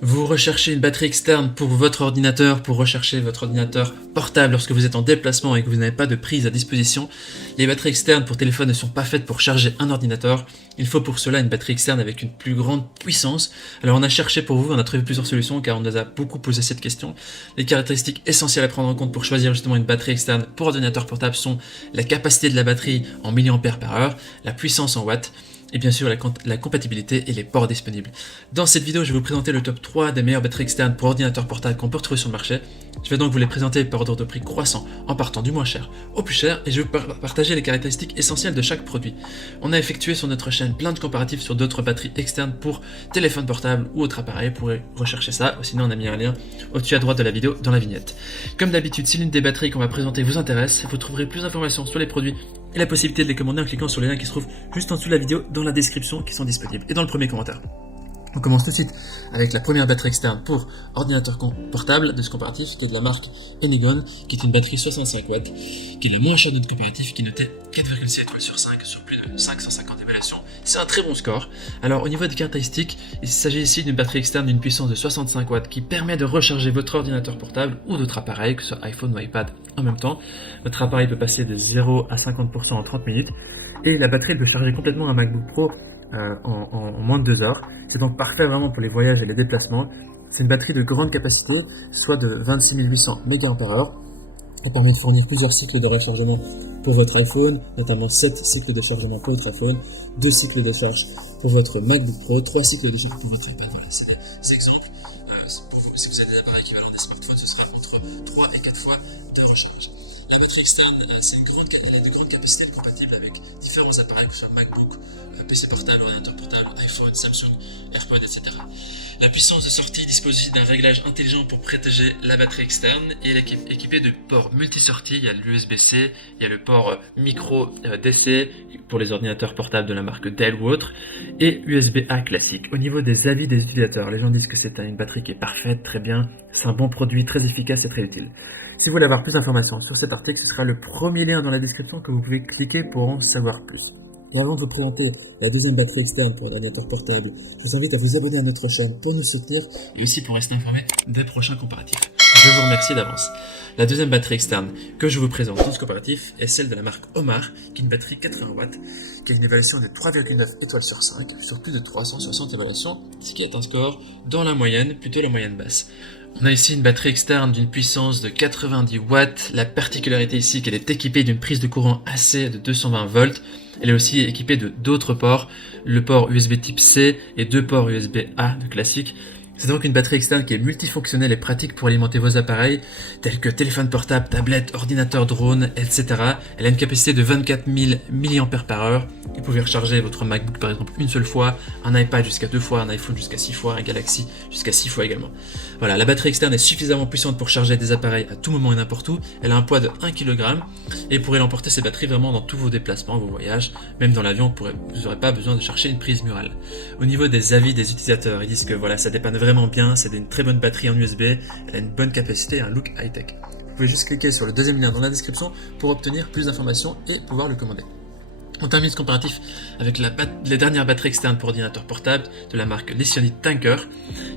Vous recherchez une batterie externe pour votre ordinateur, pour rechercher votre ordinateur portable lorsque vous êtes en déplacement et que vous n'avez pas de prise à disposition. Les batteries externes pour téléphone ne sont pas faites pour charger un ordinateur. Il faut pour cela une batterie externe avec une plus grande puissance. Alors on a cherché pour vous, on a trouvé plusieurs solutions car on nous a beaucoup posé cette question. Les caractéristiques essentielles à prendre en compte pour choisir justement une batterie externe pour ordinateur portable sont la capacité de la batterie en mAh, la puissance en watts, et bien sûr la compatibilité et les ports disponibles. Dans cette vidéo, je vais vous présenter le top 3 des meilleures batteries externes pour ordinateur portable qu'on peut retrouver sur le marché. Je vais donc vous les présenter par ordre de prix croissant en partant du moins cher au plus cher et je vais vous partager les caractéristiques essentielles de chaque produit. On a effectué sur notre chaîne plein de comparatifs sur d'autres batteries externes pour téléphone portable ou autre appareil, vous pourrez rechercher ça, sinon on a mis un lien au-dessus à droite de la vidéo dans la vignette. Comme d'habitude, si l'une des batteries qu'on va présenter vous intéresse, vous trouverez plus d'informations sur les produits et la possibilité de les commander en cliquant sur les liens qui se trouvent juste en dessous de la vidéo dans la description qui sont disponibles et dans le premier commentaire. On commence tout de suite avec la première batterie externe pour ordinateur portable de ce comparatif qui est de la marque Enegon, qui est une batterie 65 watts, qui est la moins chère de notre comparatif, qui notait 4,6 étoiles sur 5 sur plus de 550 évaluations. C'est un très bon score. Alors au niveau des caractéristiques, il s'agit ici d'une batterie externe d'une puissance de 65 watts qui permet de recharger votre ordinateur portable ou d'autres appareils, que ce soit iPhone ou iPad en même temps. Votre appareil peut passer de 0 à 50% en 30 minutes et la batterie peut charger complètement un MacBook Pro en moins de 2 heures. C'est donc parfait vraiment pour les voyages et les déplacements. C'est une batterie de grande capacité, soit de 26 800 mAh. Elle permet de fournir plusieurs cycles de rechargement pour votre iPhone, notamment 7 cycles de chargement pour votre iPhone, 2 cycles de charge pour votre MacBook Pro, 3 cycles de charge pour votre iPad. Voilà, c'est des exemples. Pour vous, si vous avez des appareils équivalents des smartphones, ce serait entre 3 et 4 fois de recharge. La batterie externe, elle a de grandes capacités compatibles avec différents appareils, que ce soit MacBook, PC portable, ordinateur portable, iPhone, Samsung, AirPods, etc. La puissance de sortie dispose aussi d'un réglage intelligent pour protéger la batterie externe et elle est équipée de ports multi-sorties. Il y a l'USB-C, il y a le port micro DC pour les ordinateurs portables de la marque Dell ou autre, et USB-A classique. Au niveau des avis des utilisateurs, les gens disent que c'est une batterie qui est parfaite, très bien, c'est un bon produit, très efficace et très utile. Si vous voulez avoir plus d'informations sur cet article, ce sera le premier lien dans la description que vous pouvez cliquer pour en savoir plus. Et avant de vous présenter la deuxième batterie externe pour ordinateur portable, je vous invite à vous abonner à notre chaîne pour nous soutenir et aussi pour rester informé des prochains comparatifs. Je vous remercie d'avance. La deuxième batterie externe que je vous présente dans ce comparatif est celle de la marque Omar, qui est une batterie 80 watts, qui a une évaluation de 3,9 étoiles sur 5, sur plus de 360 évaluations, ce qui est un score dans la moyenne, plutôt la moyenne basse. On a ici une batterie externe d'une puissance de 90 watts. La particularité ici, qu'elle est équipée d'une prise de courant AC de 220 volts. Elle est aussi équipée de d'autres ports, le port USB type C et 2 ports USB-A de classique. C'est donc une batterie externe qui est multifonctionnelle et pratique pour alimenter vos appareils, tels que téléphone portable, tablette, ordinateur, drone, etc. Elle a une capacité de 24 000 mAh. Vous pouvez recharger votre MacBook par exemple une seule fois, un iPad jusqu'à 2 fois, un iPhone jusqu'à 6 fois, un Galaxy jusqu'à 6 fois également. Voilà, la batterie externe est suffisamment puissante pour charger des appareils à tout moment et n'importe où. Elle a un poids de 1 kg et vous pourrez l'emporter ces batteries vraiment dans tous vos déplacements, vos voyages. Même dans l'avion, vous n'aurez pas besoin de chercher une prise murale. Au niveau des avis des utilisateurs, ils disent que voilà, ça dépanne vraiment bien, c'est une très bonne batterie en USB, elle a une bonne capacité et un look high-tech. Vous pouvez juste cliquer sur le deuxième lien dans la description pour obtenir plus d'informations et pouvoir le commander. On termine ce comparatif avec les dernières batteries externes pour ordinateur portable de la marque Lionit Tanker,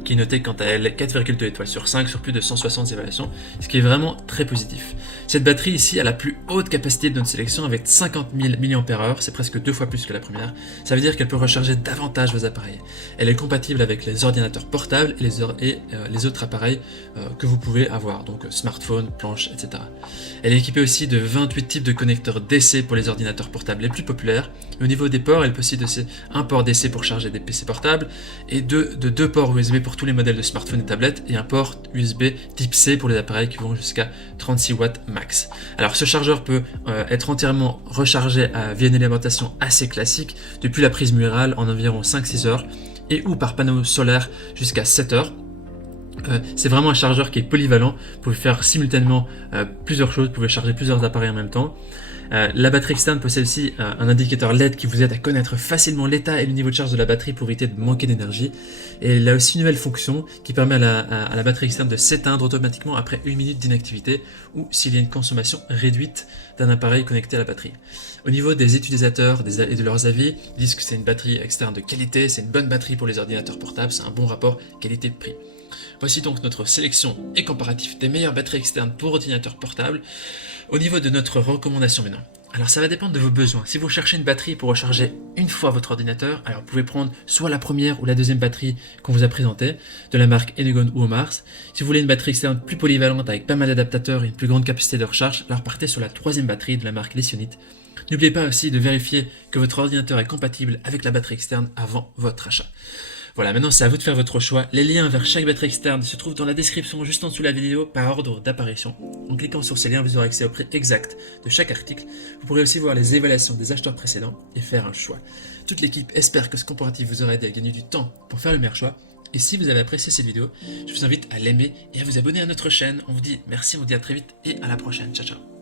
qui est notée quant à elle 4,2 étoiles sur 5 sur plus de 160 évaluations, ce qui est vraiment très positif. Cette batterie ici a la plus haute capacité de notre sélection avec 50 000 mAh, c'est presque 2 fois plus que la première. Ça veut dire qu'elle peut recharger davantage vos appareils. Elle est compatible avec les ordinateurs portables et les autres appareils que vous pouvez avoir, donc smartphone, planche, etc. Elle est équipée aussi de 28 types de connecteurs DC pour les ordinateurs portables les plus populaires. Et au niveau des ports, elle possède aussi un port DC pour charger des PC portables et deux ports USB pour tous les modèles de smartphones et tablettes et un port USB type C pour les appareils qui vont jusqu'à 36 watts max. Alors ce chargeur peut être entièrement rechargé via une alimentation assez classique depuis la prise murale en environ 5-6 heures et ou par panneau solaire jusqu'à 7 heures. C'est vraiment un chargeur qui est polyvalent, vous pouvez faire simultanément plusieurs choses, vous pouvez charger plusieurs appareils en même temps. La batterie externe possède aussi un indicateur LED qui vous aide à connaître facilement l'état et le niveau de charge de la batterie pour éviter de manquer d'énergie. Et elle a aussi une nouvelle fonction qui permet à la batterie externe de s'éteindre automatiquement après 1 minute d'inactivité ou s'il y a une consommation réduite d'un appareil connecté à la batterie. Au niveau des utilisateurs et de leurs avis, ils disent que c'est une batterie externe de qualité, c'est une bonne batterie pour les ordinateurs portables, c'est un bon rapport qualité-prix. Voici donc notre sélection et comparatif des meilleures batteries externes pour ordinateurs portables. Au niveau de notre recommandation maintenant. Alors ça va dépendre de vos besoins. Si vous cherchez une batterie pour recharger une fois votre ordinateur, alors vous pouvez prendre soit la première ou la deuxième batterie qu'on vous a présentée, de la marque Enegon ou Omars. Si vous voulez une batterie externe plus polyvalente avec pas mal d'adaptateurs et une plus grande capacité de recharge, alors partez sur la troisième batterie de la marque Lithionite. N'oubliez pas aussi de vérifier que votre ordinateur est compatible avec la batterie externe avant votre achat. Voilà, maintenant c'est à vous de faire votre choix. Les liens vers chaque batterie externe se trouvent dans la description juste en dessous de la vidéo par ordre d'apparition. En cliquant sur ces liens, vous aurez accès au prix exact de chaque article. Vous pourrez aussi voir les évaluations des acheteurs précédents et faire un choix. Toute l'équipe espère que ce comparatif vous aura aidé à gagner du temps pour faire le meilleur choix. Et si vous avez apprécié cette vidéo, je vous invite à l'aimer et à vous abonner à notre chaîne. On vous dit merci, on vous dit à très vite et à la prochaine. Ciao ciao.